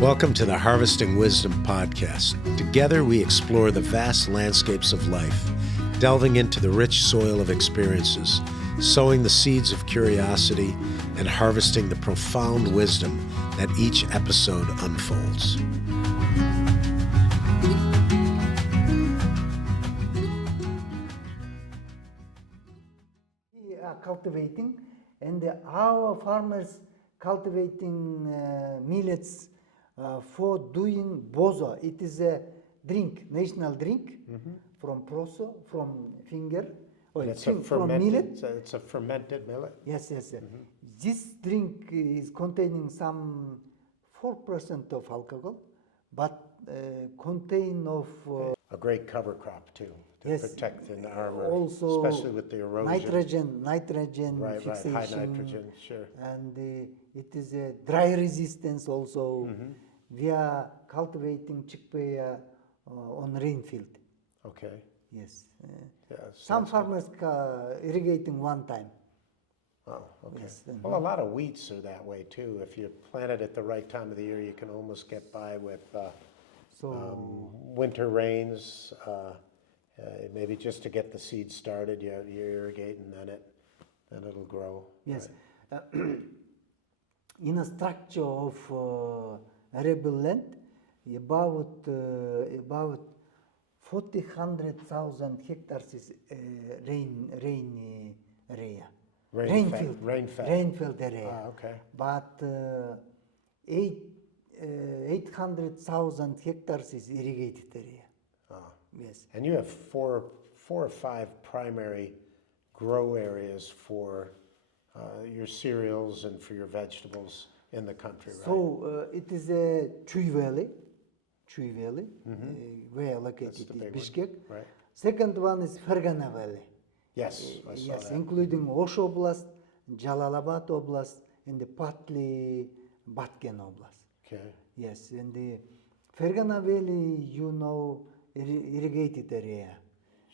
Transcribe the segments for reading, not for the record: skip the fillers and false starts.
Welcome to the Harvesting Wisdom podcast. Together we explore the vast landscapes of life, delving into the rich soil of experiences, sowing the seeds of curiosity, and harvesting the profound wisdom that each episode unfolds. We are cultivating, and our farmers cultivating millets for doing bozo. It is a drink, national drink from proso, from finger. From millet? It's a fermented millet? Yes. This drink is containing some 4% of alcohol, but contain of... a great cover crop too, to protect the armor, also especially with the erosion. Nitrogen right, fixation. High nitrogen, sure. And it is a dry resistance also. We are cultivating chickpea on rainfield. Okay. Yes. So some farmers irrigating one time. Oh, okay. Yes. Well, a lot of wheats are that way too. If you plant it at the right time of the year, you can almost get by with winter rains. Maybe just to get the seed started, you irrigate, and then it'll grow. Yes. Right. In a structure of arable land, about 100,000 hectares is rain area. Rainfield area. Ah, okay. But 800,000 hectares is irrigated area. Ah. Yes. And you have four or five primary grow areas for your cereals and for your vegetables in the country, right? So it is a tree valley. Where located is Bishkek. Right. Second one is Fergana Valley. Yes, I saw that. Including Osh Oblast, Jalalabad Oblast, and the partly Batken Oblast. Okay. Yes, and the Fergana Valley, irrigated area.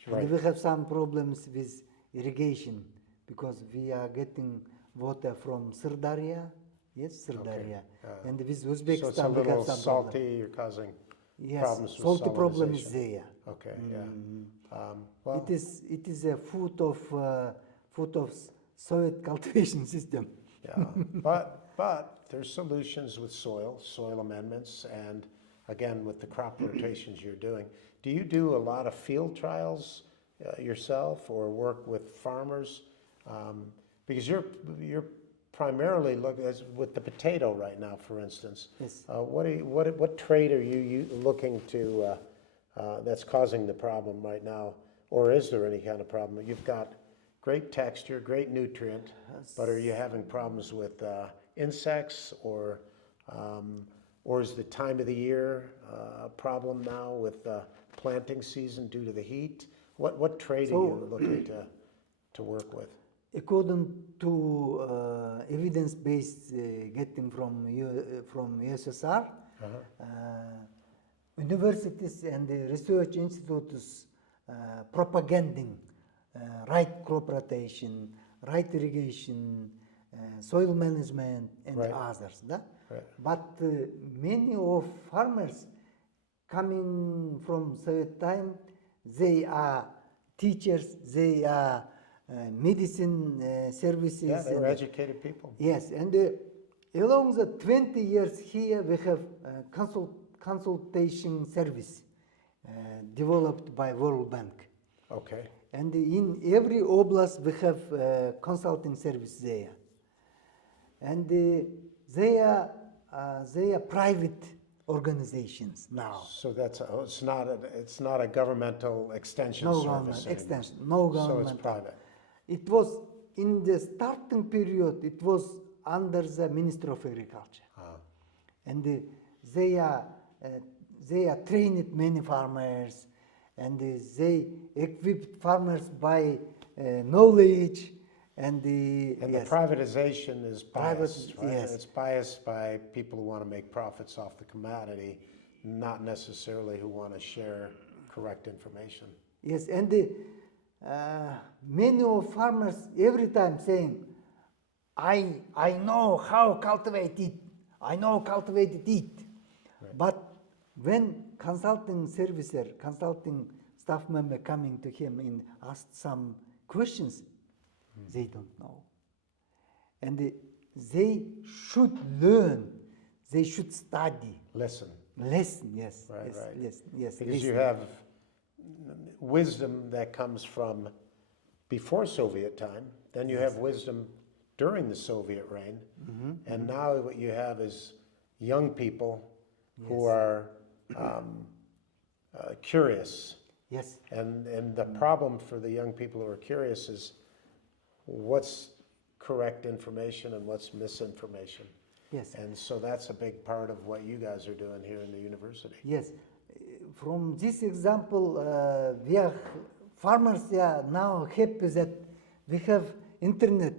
Right. And we have some problems with irrigation because we are getting water from Sirdarya. Yes, Sirdarya. Okay. And with Uzbekistan, So it's a we have little some salty, problem. you're causing Yes, problems with salty problem salinization. is there. Okay, yeah. Well, It is a foot of Soviet cultivation system. yeah, but there's solutions with soil amendments, and again with the crop rotations you're doing. Do you do a lot of field trials yourself, or work with farmers? Because you're primarily with the potato right now, for instance. Yes. What trait are you looking to that's causing the problem right now, or is there any kind of problem? You've got great texture, great nutrient, but are you having problems with insects, or is the time of the year a problem now with planting season due to the heat? What trait are you looking to work with? According to evidence-based getting from USSR, universities and the research institutes propagating right crop rotation, right irrigation, soil management, and others. Right. But many of farmers coming from Soviet time, they are teachers, they are medicine services. Yeah, they were educated people. Yes, and along the 20 years here, we have consultation service developed by World Bank. Okay. And in every oblast, we have consulting service there. And they are private organizations now. So it's not a governmental extension No service government anymore. extension, no government. So it's private. It was in the starting period. It was under the Ministry of Agriculture, and they are trained many farmers, and they equipped farmers by knowledge. And the privatization is biased, right? Yes. It's biased by people who want to make profits off the commodity, not necessarily who want to share correct information. Yes, and many of farmers every time saying, I know how cultivate it. I know cultivated it. But when consulting staff member coming to him and asked some questions, they don't know. And they should learn, they should study. Listen. Listen, yes. Right, yes, right. Listen, yes. Because listen. you have wisdom that comes from before Soviet time, then you have wisdom during the Soviet reign, and now what you have is young people who are curious. Yes. And the problem for the young people who are curious is what's correct information and what's misinformation. Yes. And so that's a big part of what you guys are doing here in the university. Yes. From this example, we are farmers now happy that we have internet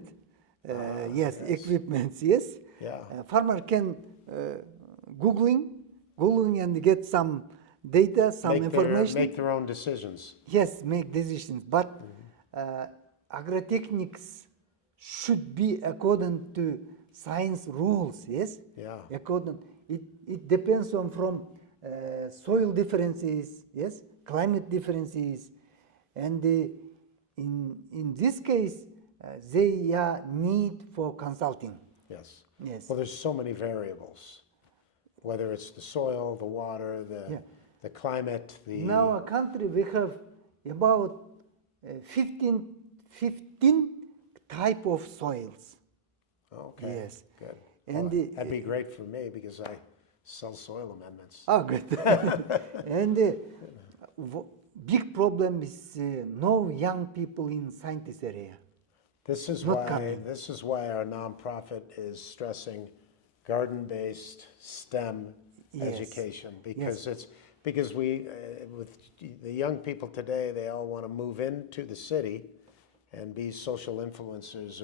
equipments, yes? Yeah. Farmer can Googling and get some data, some information. Make their own decisions. Yes, make decisions. But agritechnics should be according to science rules, yes? Yeah. It depends on from soil differences, yes, climate differences, and in this case, they need for consulting. Yes. Yes. Well, there's so many variables, whether it's the soil, the water, the climate, the... In our country, we have about 15 type of soils. Okay. Yes. Good. And Well, that'd be great for me because I sell soil amendments. Oh, good. And big problem is no young people in scientist area. This is Not why coming. this is why our nonprofit is stressing garden-based STEM Yes. education because we with the young people today, they all want to move into the city and be social influencers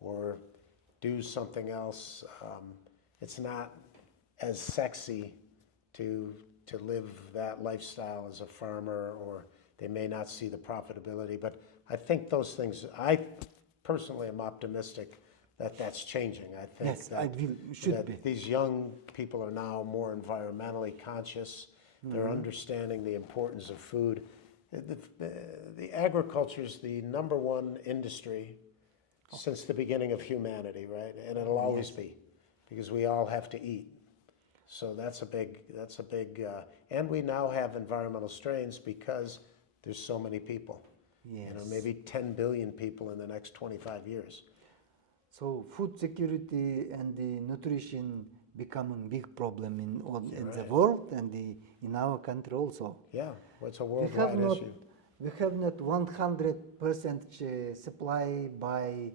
or do something else. It's not as sexy to live that lifestyle as a farmer, or they may not see the profitability. But I think those things, I personally am optimistic that that's changing. I think Yes, that, should that be. these young people are now more environmentally conscious. They're understanding the importance of food. The agriculture is the #1 industry since the beginning of humanity, right? And it'll always be, because we all have to eat. So that's a big, and we now have environmental strains because there's so many people. Yes. You know, maybe 10 billion people in the next 25 years. So food security and the nutrition becoming big problem in the world and in our country also. Yeah, well, it's a worldwide issue. We have not 100% supply by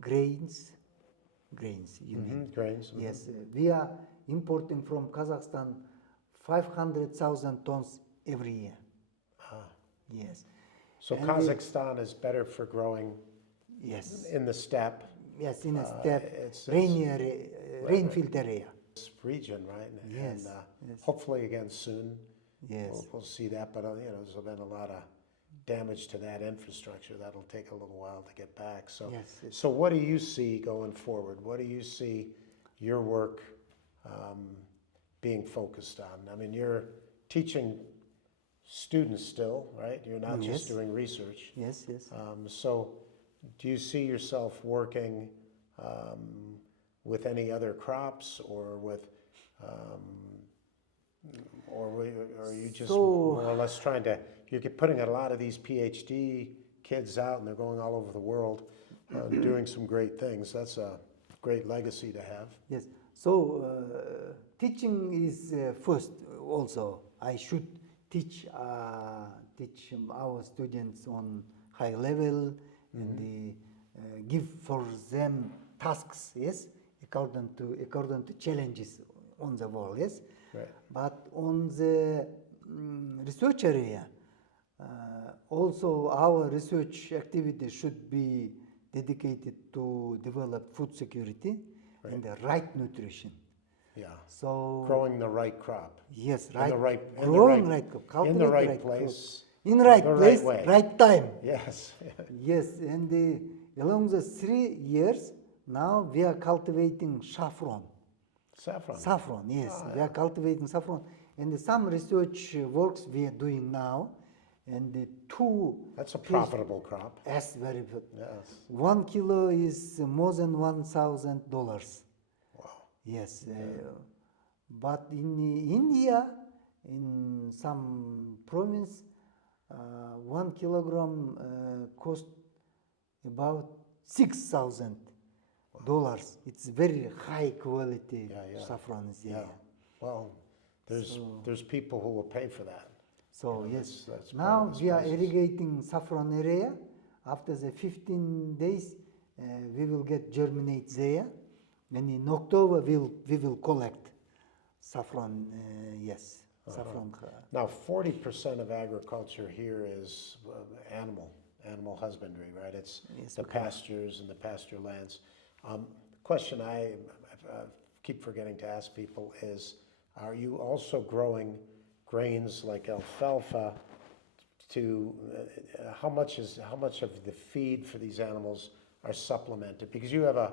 grains. You mean? Grains. Yes, we are importing from Kazakhstan 500,000 tons every year. Yes. So And Kazakhstan is better for growing Yes. in the steppe. Yes, in a steppe, it's- rainfield area. This region, right? Yes, And yes. hopefully again soon. Yes. We'll see that, but you know, there's been a lot of damage to that infrastructure. That'll take a little while to get back. So, Yes, yes. so what do you see going forward? What do you see your work being focused on? I mean, you're teaching students still, right? You're not just Yes. doing research. Yes, yes. So do you see yourself working with any other crops or with, or are you just So- more or less trying to, you're putting a lot of these PhD kids out and they're going all over the world doing some great things. That's a great legacy to have. Yes. So teaching is first. Also, I should teach our students on high level and give for them tasks. Yes, according to challenges on the world. Yes. Right. But on the research area, also our research activity should be dedicated to develop food security and the right nutrition. Yeah. So Growing the right crop. yes, In right. the right, in the Growing right, right crop, in the cultivate right right crop. place. In right the right place, way. right time. Yes. Yes, and along the 3 years, now we are cultivating saffron. Saffron. Saffron, yes. Ah, We are cultivating saffron. And some research works we are doing now. And the two... That's a profitable crop. Yes, very good. Yes. 1 kilo is more than $1,000. Wow. Yes. But in India, in some province, 1 kilogram cost about $6,000. It's very high quality saffron is there. Yeah. Well, there's people who will pay for that. So You know, yes, that's part now of the we are spices. irrigating saffron area. After the 15 days, we will get germinate there, and in October we will collect saffron. Yes, saffron. Now, 40% of agriculture here is animal husbandry, right? It's Yes, the pastures and the pasture lands. Question I keep forgetting to ask people is, are you also growing grains like alfalfa to, how much of the feed for these animals are supplemented? Because you have a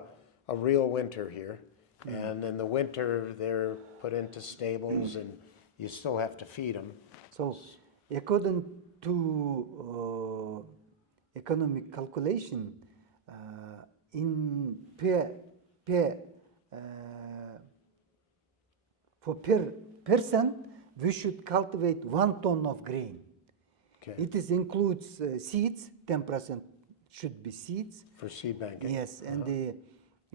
real winter here, and in the winter they're put into stables and you still have to feed them. So, according to economic calculation, in per person, we should cultivate 1 ton of grain. Okay. It includes seeds. 10% should be seeds. For seed banking. Yes, and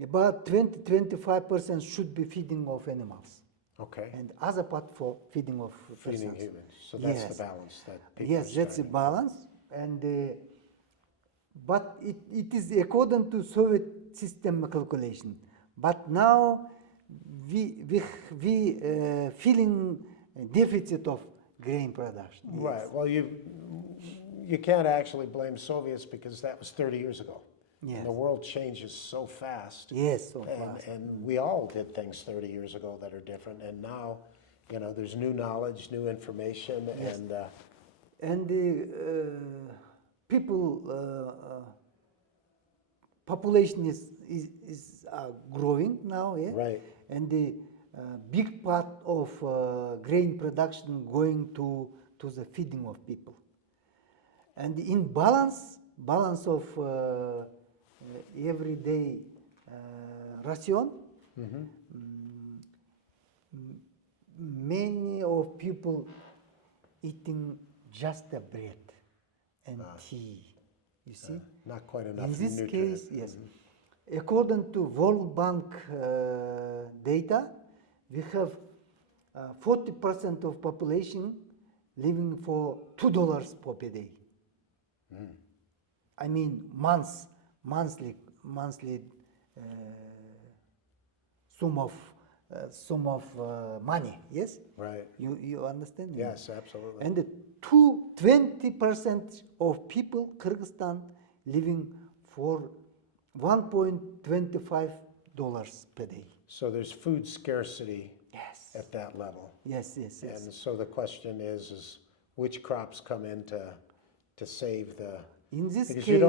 about 20-25% should be feeding of animals. Okay. And other part for feeding of Feeding persons. humans. So that's Yes. the balance that people Yes, are that's a striving balance. And but it is according to Soviet system calculation. But now we feeling deficit of grain production. for. Right. Well, you can't actually blame Soviets because that was 30 years ago. Yes. And the world changes so fast. Yes, so fast. And we all did things 30 years ago that are different. And now, you know, there's new knowledge, new information, Yes. and And the people population is growing now, yeah. right. And the big part of grain production going to the feeding of people. And in balance of everyday ration, many of people eating just the bread and tea. You see? Not quite enough In this nutrient. case, yes. According to World Bank data, we have 40% of population living for $2 per day. I mean monthly sum of money. Yes. Right. You understand? me? Yes, absolutely. And 20% of people Kyrgyzstan living for $1.25 per day. So there's food scarcity Yes. at that level. Yes. And so the question is which crops come in to save the, In this because case, you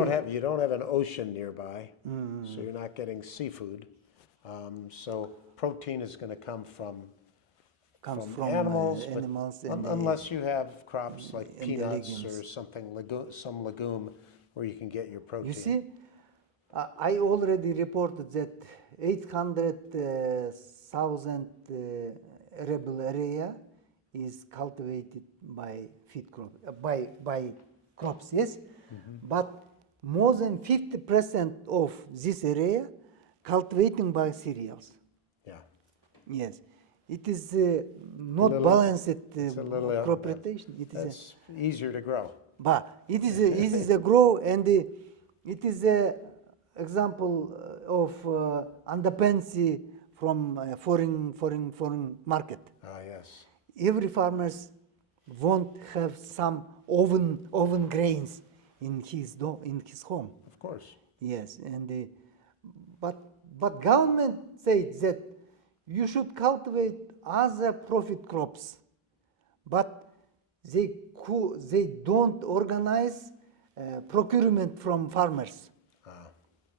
don't have an ocean nearby, so you're not getting seafood. So protein is going to come from animals, but animals and unless you have crops like and the peanuts or legumes. something, some legume where you can get your protein. you see, I already reported that 800,000 arable area is cultivated by feed crop, by crops, yes? But more than 50% of this area cultivating by cereals. Yeah. Yes. It is not Little- balanced it's a little, crop rotation. It is That's easier to grow. but it is a grow, and it is a example of dependency from foreign market. Ah, yes. Every farmers won't have some oven grains in his home. Of course. Yes, and but government said that you should cultivate other profit crops, but they don't organize procurement from farmers. Ah,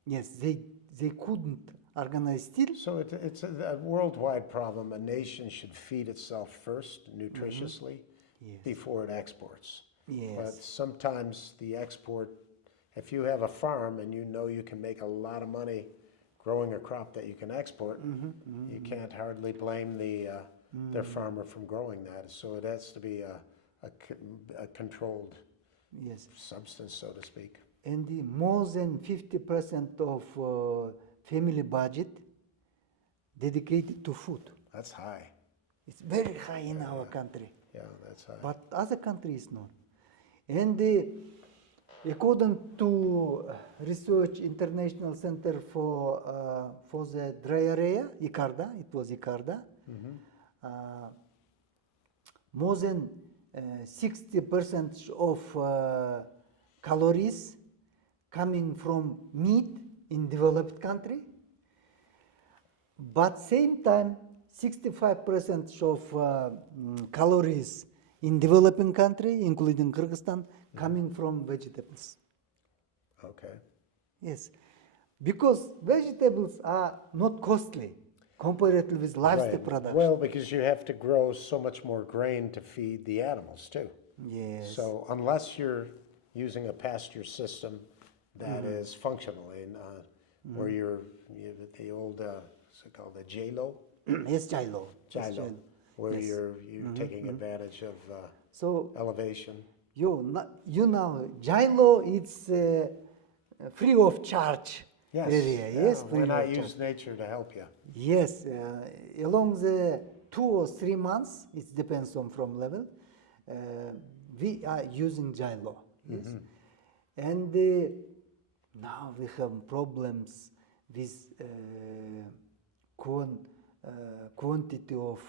Yes, they couldn't are gonna still. So it's a worldwide problem. A nation should feed itself first, nutritiously, Yes. before it exports. Yes. But sometimes the export, if you have a farm and you know you can make a lot of money growing a crop that you can export, you can't hardly blame their farmer from growing that. So it has to be a controlled Yes. substance, so to speak. And the more than 50% of family budget dedicated to food. That's high. It's very high in our country, Yeah, that's high. but other countries not. And according to Research International Center for the Dry Area, ICARDA, it was ICARDA, more than 60% of calories coming from meat in developed country, but same time 65% of calories in developing country, including Kyrgyzstan, coming from vegetables. Okay. Yes, because vegetables are not costly compared with livestock Right. production. Well, because you have to grow so much more grain to feed the animals too. Yes. So unless you're using a pasture system that is functional, in where you the old what's it called, the JLO, Yes, Jilo. Yes, JILO, where Yes. you're taking advantage of So elevation. you know, Jilo it's free of charge area. Yeah, Yes, why free not of charge. use nature to help you? Yes, along the 2 or 3 months, it depends on from level. We are using Jilo. Yes, and now we have problems with quantity of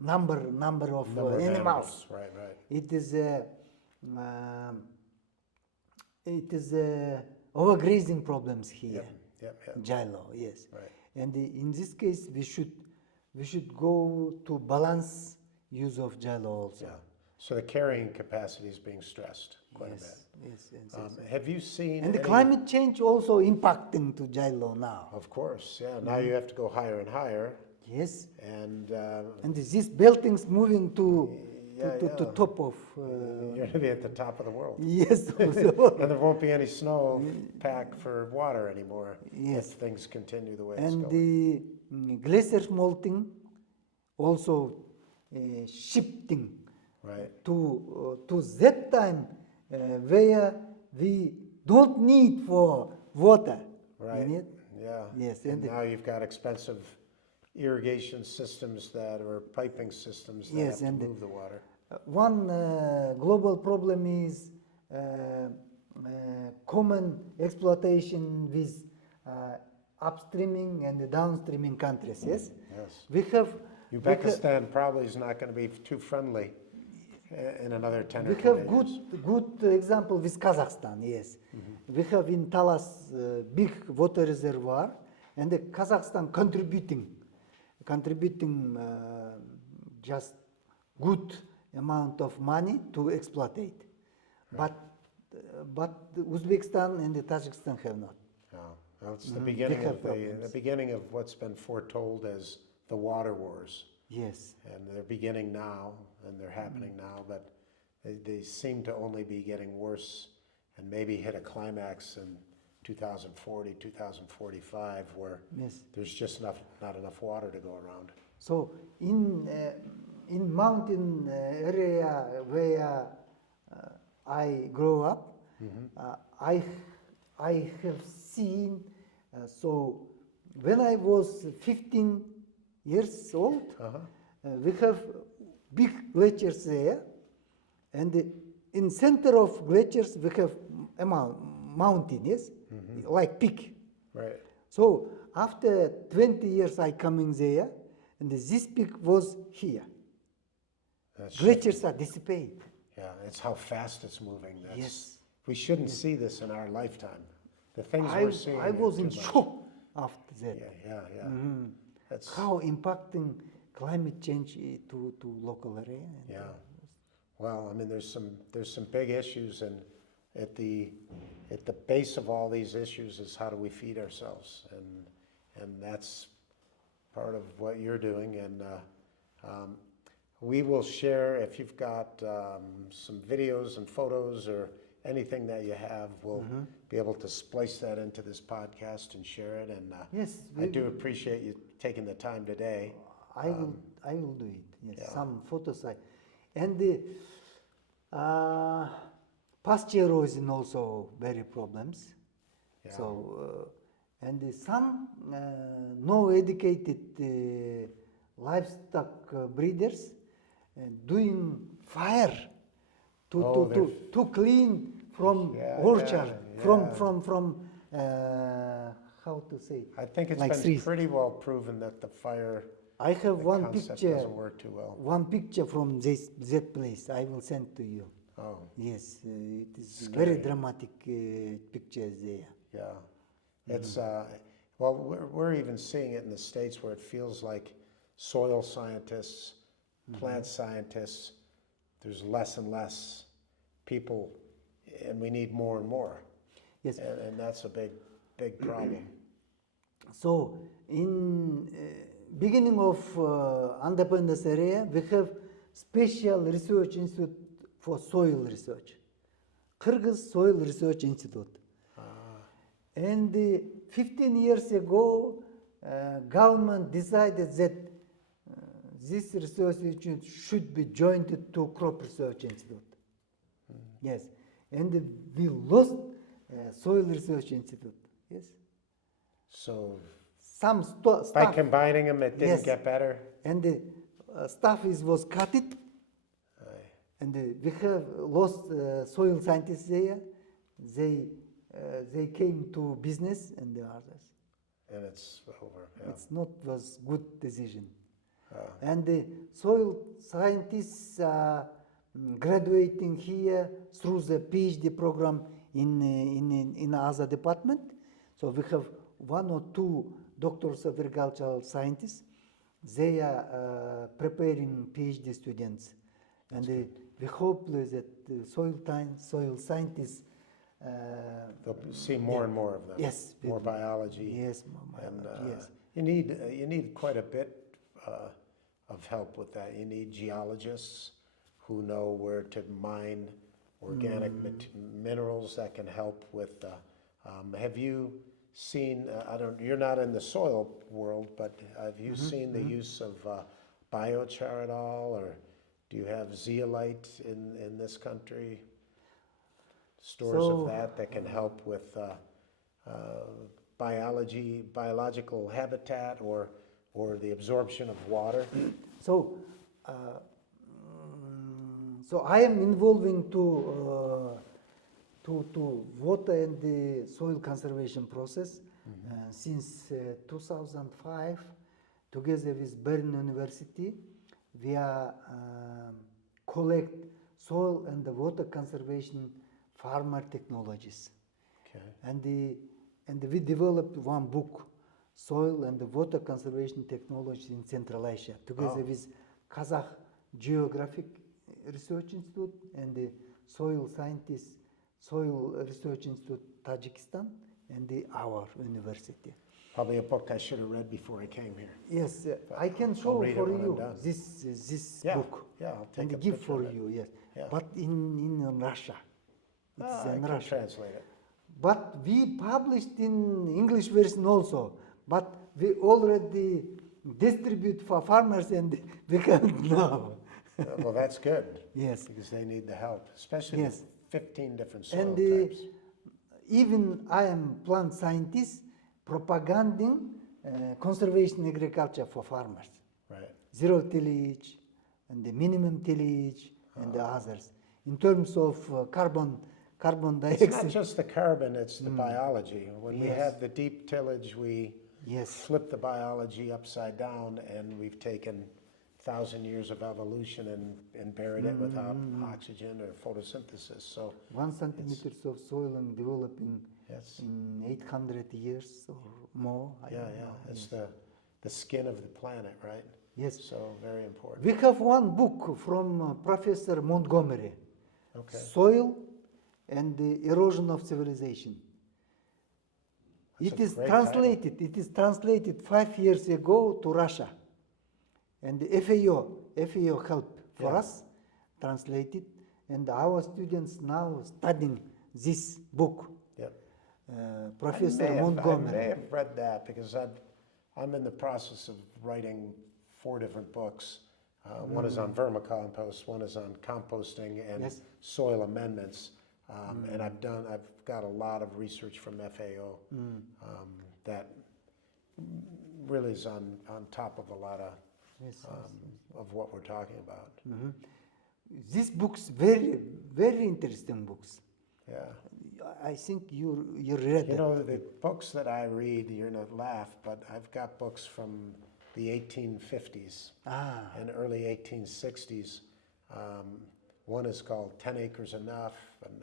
number of animals. Right, right. It is overgrazing problems here. Yep. Jilo, yes. Right. And in this case, we should go to balance use of Jilo also. Yeah. So the carrying capacity is being stressed quite a bit. Yes. Have you seen And the any- climate change also impacting to Jilo now. Of course, yeah. Now you have to go higher and higher, Yes. and And these buildings moving to Yeah. top of you're going to be at the top of the world. yes. And there won't be any snow pack for water anymore Yes. if things continue the way it's And going. the glacier melting also shifting Right. to that time where we don't need for water Right. in it. Yeah. Yes, And and now you've got expensive irrigation systems or piping systems that Yes, have and to move the water. One global problem is common exploitation with upstreaming and downstreaming countries. Yes, Yes. we have Uzbekistan probably is not going to be too friendly in another 10 or we 20 have years. good example with Kazakhstan. Yes, we have in Talas big water reservoir, and the Kazakhstan contributing just good amount of money to exploit it, but Uzbekistan and the Tajikistan have not. Yeah. Well, it's the beginning have of the problems. beginning of what's been foretold as the water wars, Yes, and they're beginning now, and they're happening now, but they seem to only be getting worse, and maybe hit a climax in 2040, 2045, where yes. there's just not enough water to go around. So in mountain area where I grew up, I have seen. So when I was 15 years old, we have big glaciers there, and in center of glaciers we have a mountain, yes, like peak. Right. So after 20 years I coming there, and this peak was here. That's Glaciers are dissipated. Yeah, it's how fast it's moving. That's, Yes. We shouldn't see this in our lifetime. The things I we're seeing. I was are in too much. shock after that. Yeah. That's How impacting climate change to local area. yeah. Well, I mean, there's some big issues, and at the base of all these issues is how do we feed ourselves, and that's part of what you're doing. And we will share, if you've got some videos and photos or anything that you have, we'll be able to splice that into this podcast and share it. And Yes, I do appreciate you taking the time today. I will do it. Yes, yeah. some photos and the pasture erosion also very problems. Yeah. So and some no educated livestock breeders doing fire to clean from orchard from how to say. I think it's like been trees. pretty well proven that the fire I have one concept picture. doesn't work too well. One picture from that place. I will send to you. Oh, Yes, it is Scary. very dramatic pictures there. yeah. It's well, we're even seeing it in the States where it feels like soil scientists, plant scientists, there's less and less people, and we need more and more. Yes. And that's a big problem. So in beginning of independence area, we have special research institute for soil research, Kyrgyz Soil Research Institute. And 15 years ago, government decided that this research institute should be joined to Crop Research Institute. Yes, and we lost Soil Research Institute. Yes, So some by staff combining them, it didn't Yes. get better. and the staff was cut it, and we have lost soil scientists there. They came to business and the others. And it's over. Yeah. It's not was good decision. And the soil scientists graduating here through the PhD program in other department. So we have 1 or 2 doctors of agricultural scientists. They are preparing PhD students, and we hope that soil scientists. They'll see more and more of them. Yes, More biology. Yes, more And biology, yes. you need quite a bit of help with that. You need geologists who know where to mine organic minerals that can help with. Have you seen? You're not in the soil world, but have you seen the use of biochar at all, or do you have zeolite in this country? Stores of that can help with biological habitat or the absorption of water. So, so I am involving to water and the soil conservation process since 2005, together with Bern University. We are collect soil and the water conservation farmer technologies. Okay. And we developed one book, Soil and the Water Conservation Technology in Central Asia, together with Kazakh Geographic Research Institute and the Soil Research Institute Tajikistan and our university. Probably a book I should have read before I came here. Yes, I can I'll show read it for when I'm you done. this Yeah, book yeah, I'll take and a give picture for of it. you. Yes, Yeah. but in Russia. It's I in can Russia. translate it. But we published in English version also. But we already distribute for farmers and we can't now. Well, that's good. Yes. Because they need the help, especially Yes. with 15 different soil And types. even I am plant scientist propaganding conservation agriculture for farmers. Right. Zero tillage and the minimum tillage and the others. In terms of carbon It's not dioxide. just the carbon, it's the biology. When we Yes. have the deep tillage, we Yes. flip the biology upside down, and we've taken 1,000 years of evolution and buried it without oxygen or photosynthesis. So 1 centimeter of soil and developing yes, in 800 years or more. I yeah, don't yeah, know. it's the skin of the planet, right? Yes. So very important. We have one book from Professor Montgomery, Okay, Soil and the Erosion of Civilization. That's It a is great translated. It is translated 5 years ago to Russia, and the FAO helped for Yeah. us translate it, and our students now studying this book. Yep. Professor I may Montgomery. have read that because I'm in the process of writing 4 different books. One is on vermicompost, one is on composting and Yes. soil amendments. And I've got a lot of research from FAO that really is on top of a lot of Yes, of what we're talking about. These books very interesting books. Yeah. I think you read You it. know, the books that I read, you're gonna laugh, but I've got books from the 1850s and early 1860s. One is called 10 Acres Enough, and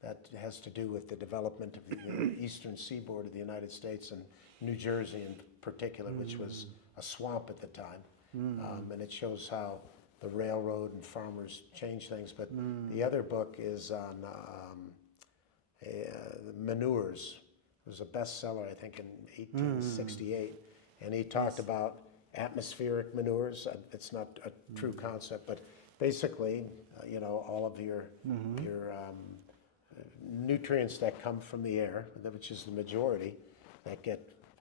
that has to do with the development of the eastern seaboard of the United States and New Jersey in particular, which was a swamp at the time. And it shows how the railroad and farmers changed things. But the other book is on manures. It was a bestseller, I think, in 1868. And he talked about atmospheric manures. It's not a true concept, but basically, you know, all of your nutrients that come from the air, which is the majority, that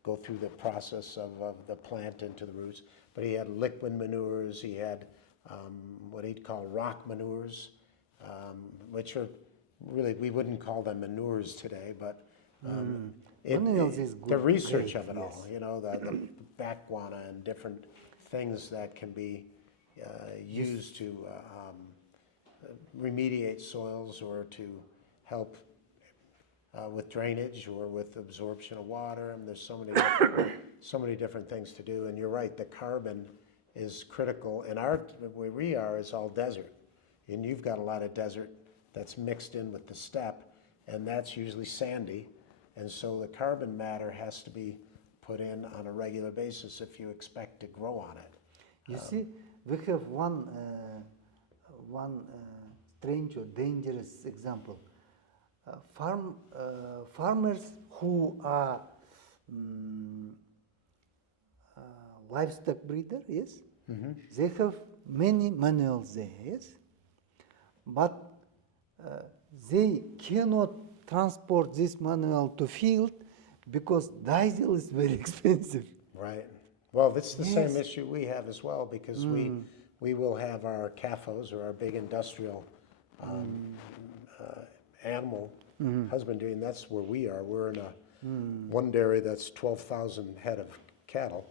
go through the process of the plant into the roots. But he had liquid manures. He had what he'd call rock manures, which are really, we wouldn't call them manures today, but Manures is the good, research great, of it yes. all, you know, the backguana and different things that can be used to remediate soils or to help with drainage or with absorption of water. And there's so many different things to do. And you're right, the carbon is critical. And where we are is all desert. And you've got a lot of desert that's mixed in with the steppe, and that's usually sandy. And so the carbon matter has to be put in on a regular basis if you expect to grow on it. You see, we have one strange or dangerous example. Farmers who are livestock breeder, yes, they have many manuals there, yes, but they cannot transport this manual to field because diesel is very expensive. Right. Well, it's the same Yes. issue we have as well, because we will have our CAFOs, or our big industrial animal husbandry, and that's where we are. We're in one dairy that's 12,000 head of cattle,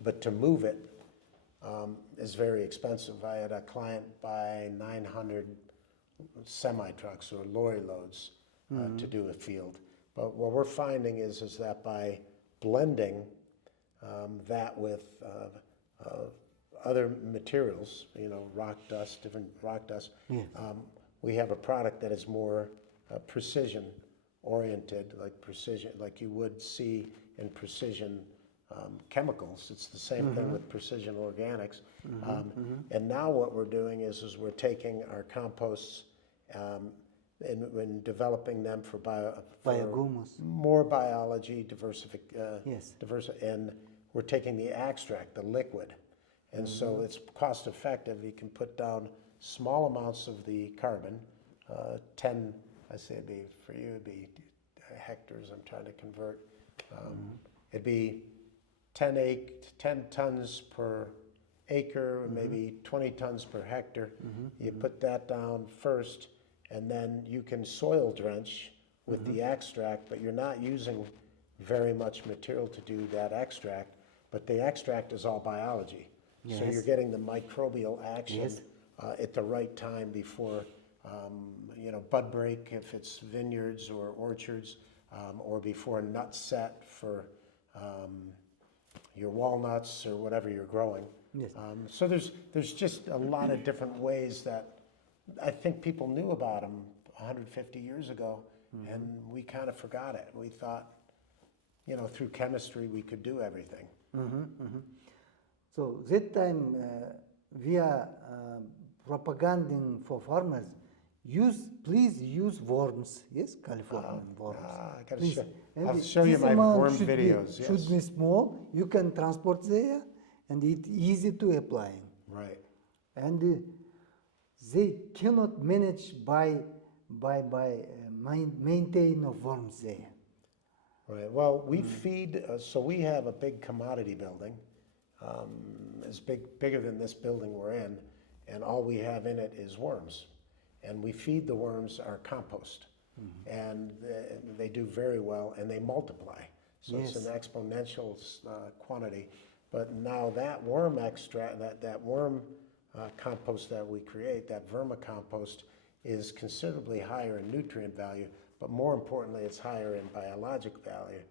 but to move it is very expensive. I had a client buy 900 semi-trucks or lorry loads to do a field. But what we're finding is that by blending that with other materials, you know, rock dust, different rock dust, we have a product that is more precision oriented, like you would see in precision chemicals. It's the same thing with precision organics. And now what we're doing is we're taking our composts and developing them for Biohumus. more biology, Yes. and we're taking the extract, the liquid. And so it's cost effective. You can put down small amounts of the carbon, 10, I say for you, it'd be hectares I'm trying to convert. It'd be 10 tons per acre, maybe 20 tons per hectare. You put that down first, and then you can soil drench with the extract, but you're not using very much material to do that extract, but the extract is all biology. So Yes. you're getting the microbial action Yes. at the right time before, you know, bud break if it's vineyards or orchards, or before nut set for your walnuts or whatever you're growing. Yes. So there's just a lot of different ways that I think people knew about them 150 years ago, and we kind of forgot it. We thought, you know, through chemistry we could do everything. So that time we are propaganding for farmers. Please use worms. Yes, Californian worms. I gotta Please, show. And I'll show you this my amount worm should videos, Be, yes. should be small. You can transport there, and it's easy to apply. Right. And they cannot manage by maintain of worms there. Right. Well, we feed, so we have a big commodity building. It's bigger than this building we're in, and all we have in it is worms. And we feed the worms our compost. And they do very well, and they multiply. So it's an exponential quantity. But now that worm extract, that worm compost that we create, that vermicompost, is considerably higher in nutrient value, but more importantly, it's higher in biologic value.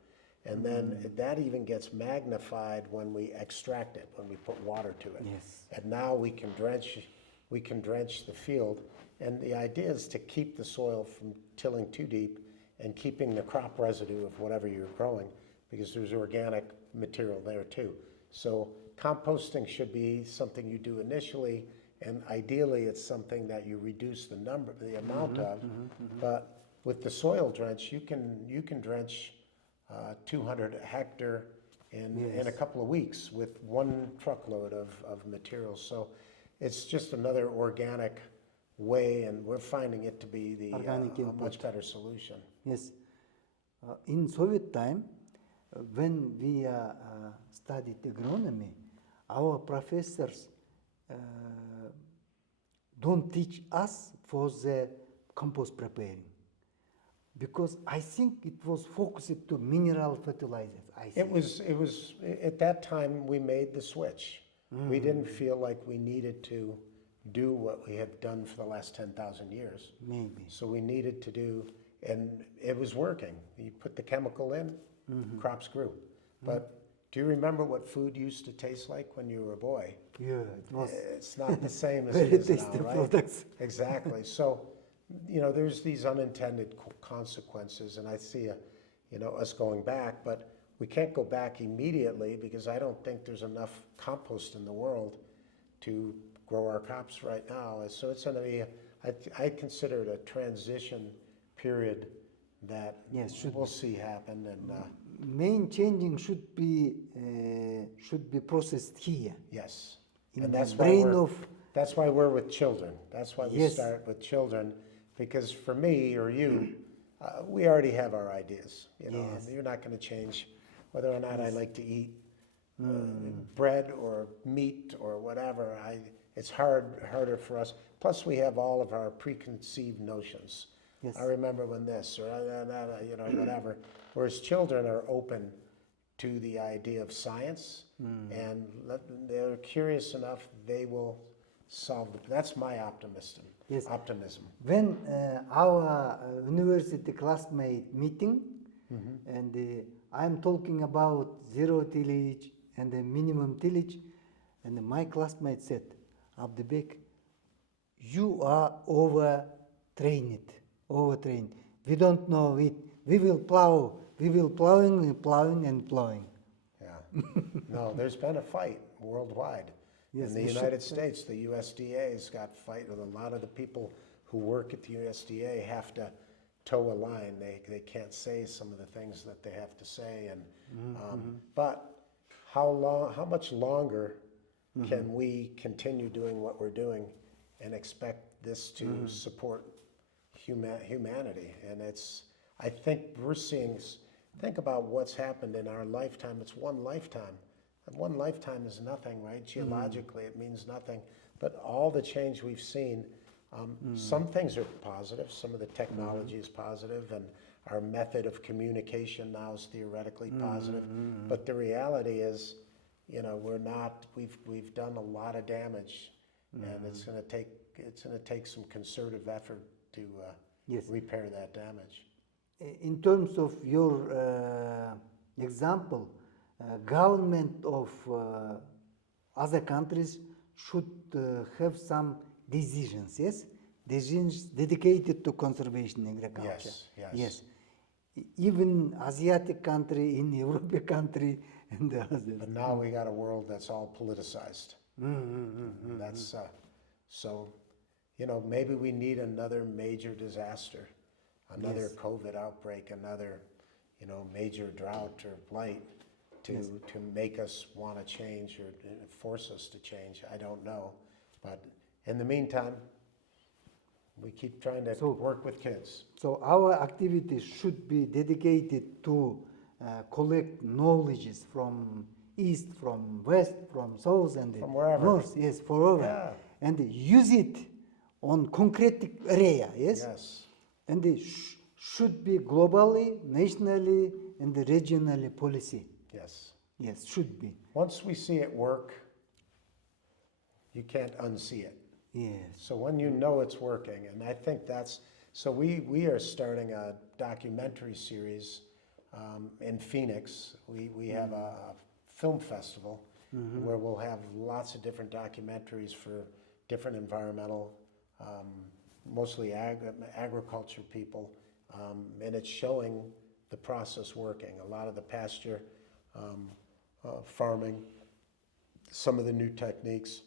And then that even gets magnified when we extract it, when we put water to it. Yes. And now we can drench the field. And the idea is to keep the soil from tilling too deep and keeping the crop residue of whatever you're growing, because there's organic material there too. So composting should be something you do initially, and ideally it's something that you reduce the amount of. But with the soil drench, you can drench 200 hectare in a couple of weeks with one truckload of materials. So it's just another organic way, and we're finding it to be the a much better solution. Yes. In Soviet time, when we studied agronomy, our professors don't teach us for the compost preparing, because I think it was focused to mineral fertilizers. It was at that time we made the switch. We didn't feel like we needed to do what we had done for the last 10,000 years. Maybe. So we needed to do, and it was working. You put the chemical in, crops grew. But do you remember what food used to taste like when you were a boy? Yeah, it was It's not the same as very it is tasty now, right? products. Exactly. So, there's these unintended consequences, and I see us going back, but we can't go back immediately because I don't think there's enough compost in the world to grow our crops right now. So it's going to be, I consider it a transition period that we'll see happen. And main changing should be processed here. yes, In and the that's brain why of that's why we're with children. That's why we start with children, because for me or you, we already have our ideas. You're not going to change whether or not I like to eat bread or meat or whatever. It's harder for us. Plus, we have all of our preconceived notions. Yes. I remember when this or whatever. Whereas children are open to the idea of science, and they're curious enough, they will solve it. That's my optimism. When our university classmate meeting, and I'm talking about zero tillage and the minimum tillage, and my classmate said, Abdebek, you are overtrained. We don't know it. We will plowing and plowing. Yeah. No, there's been a fight worldwide. Yes, in the United States, the USDA's got fight with a lot of the people who work at the USDA have to toe a line. They can't say some of the things that they have to say. And but how much longer can we continue doing what we're doing and expect this to support humanity? And I think we're seeing, think about what's happened in our lifetime. It's one lifetime. And one lifetime is nothing, right? Geologically, it means nothing. But all the change we've seen, some things are positive. Some of the technology is positive, and our method of communication now is theoretically positive. But the reality is, we've done a lot of damage, and it's going to take some concerted effort to repair that damage. In terms of your example, government of other countries should have some decisions, yes? Decisions dedicated to conservation agriculture. Yes. Even Asiatic country, in European country, and the others. But now we got a world that's all politicized. That's so, maybe we need another major disaster, another COVID outbreak, another, major drought or blight to make us want to change or force us to change. I don't know. But in the meantime, we keep trying to work with kids. So our activities should be dedicated to collect knowledges from east, from west, from south, and From wherever. north. Yes, forever, Yeah. and use it on concrete area. Yes, Yes. and it should be globally, nationally, and regionally policy. Yes. Yes, should be. Once we see it work, you can't unsee it. Yes. So when you know it's working, and I think so we are starting a documentary series in Phoenix. We have a film festival where we'll have lots of different documentaries for different environmental, mostly agriculture people, and it's showing the process working. A lot of the pasture farming, some of the new techniques.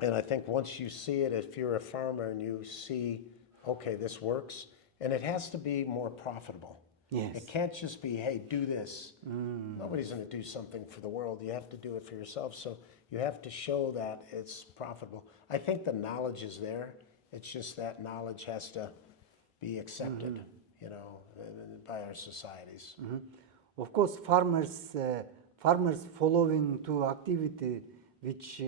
And I think once you see it, if you're a farmer and you see, okay, this works, and it has to be more profitable. Yes. It can't just be, hey, do this. Nobody's going to do something for the world. You have to do it for yourself. So you have to show that it's profitable. I think the knowledge is there. It's just that knowledge has to be accepted, by our societies. Of course, farmers following to activity which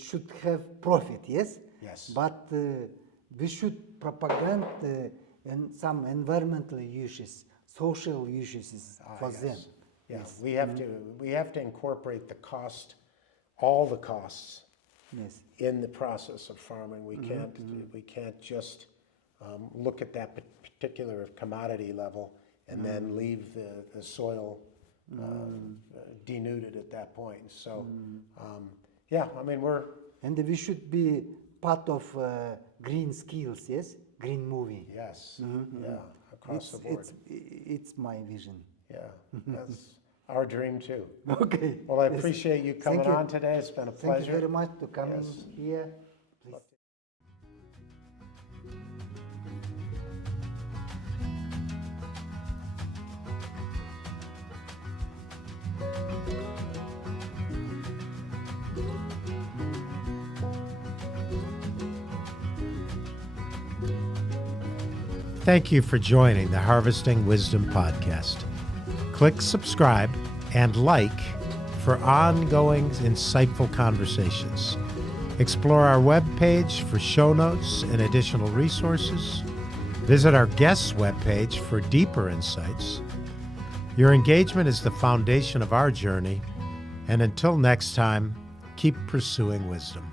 should have profit, yes? Yes. But we should propagate and some environmental uses, social uses for yes. them. Yeah, Yes. we have to incorporate all the costs Yes. in the process of farming. We can't just look at that particular commodity level and then leave the soil denuded at that point. So, And we should be part of green skills, yes? Green movie. yes, yeah, across the board. It's my vision. Yeah, that's our dream too. Okay. Well, I Yes. appreciate you coming Thank you. on today. It's been a Thank pleasure. you very much to coming Yes. here. Please. Thank you for joining the Harvesting Wisdom podcast. Click subscribe and like for ongoing insightful conversations. Explore our webpage for show notes and additional resources. Visit our guests' webpage for deeper insights. Your engagement is the foundation of our journey, and until next time, keep pursuing wisdom.